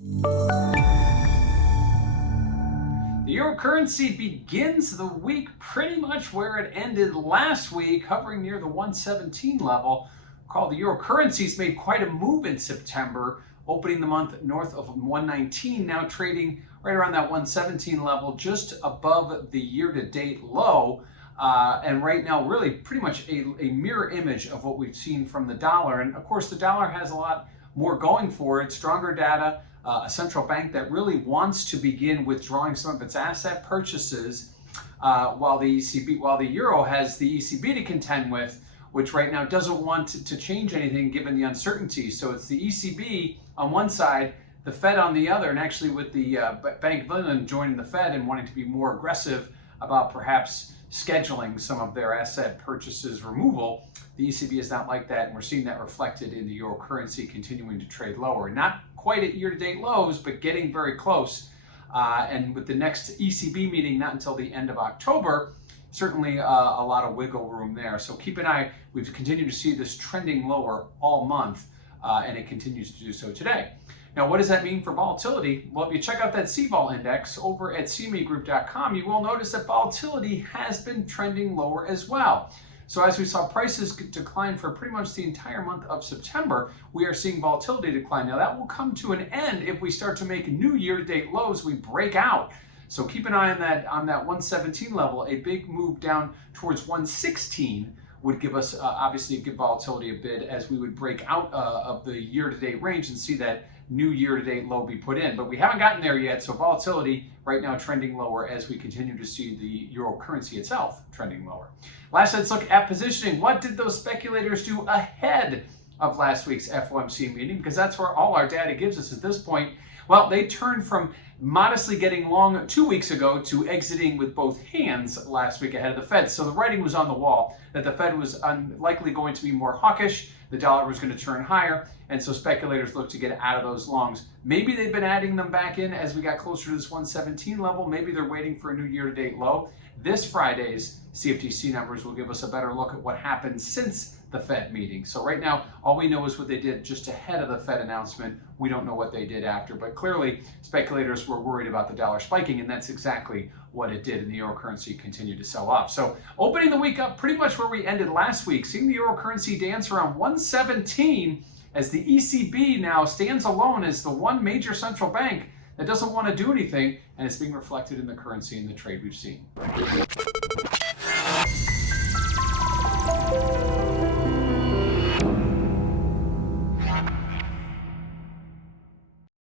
The euro currency begins the week pretty much where it ended last week, hovering near the 117 level. Recall the euro currency's made quite a move in September, opening the month north of 119, now trading right around that 117 level, just above the year-to-date low. And right now, really pretty much a mirror image of what we've seen from the dollar. And of course, the dollar has a lot more going for it, stronger data, a central bank that really wants to begin withdrawing some of its asset purchases, while the euro has the ECB to contend with, which right now doesn't want to change anything given the uncertainty. So it's the ECB on one side, the Fed on the other, and actually with the Bank of England joining the Fed and wanting to be more aggressive about perhaps scheduling some of their asset purchases removal. The ECB is not like that, and we're seeing that reflected in the euro currency continuing to trade lower. Not quite at year-to-date lows, but getting very close. And with the next ECB meeting not until the end of October, certainly a lot of wiggle room there. So keep an eye. We've continued to see this trending lower all month, and it continues to do so today. Now, what does that mean for volatility? Well, if you check out that CVOL index over at cmegroup.com, you will notice that volatility has been trending lower as well. So as we saw prices decline for pretty much the entire month of September, we are seeing volatility decline. Now, that will come to an end if we start to make new year-to-date lows, we break out. So keep an eye on that 117 level. A big move down towards 116 would give us, obviously, give volatility a bid as we would break out of the year-to-date range and see that new year-to-date low be put in. But we haven't gotten there yet, so volatility right now trending lower as we continue to see the euro currency itself trending lower. Last, let's look at positioning. What did those speculators do ahead of last week's FOMC meeting? Because that's where all our data gives us at this point. Well, they turned from modestly getting long 2 weeks ago to exiting with both hands last week ahead of the Fed. So the writing was on the wall that the Fed was unlikely going to be more hawkish, the dollar was going to turn higher, and so speculators looked to get out of those longs. Maybe they've been adding them back in as we got closer to this 117 level. Maybe they're waiting for a new year-to-date low. This Friday's CFTC numbers will give us a better look at what happened since the Fed meeting. So right now, all we know is what they did just ahead of the Fed announcement. We don't know what they did after, but clearly speculators were worried about the dollar spiking, and that's exactly what it did, and the euro currency continued to sell off. So opening the week up pretty much where we ended last week, seeing the euro currency dance around 117 as the ECB now stands alone as the one major central bank that doesn't want to do anything, and it's being reflected in the currency and the trade we've seen.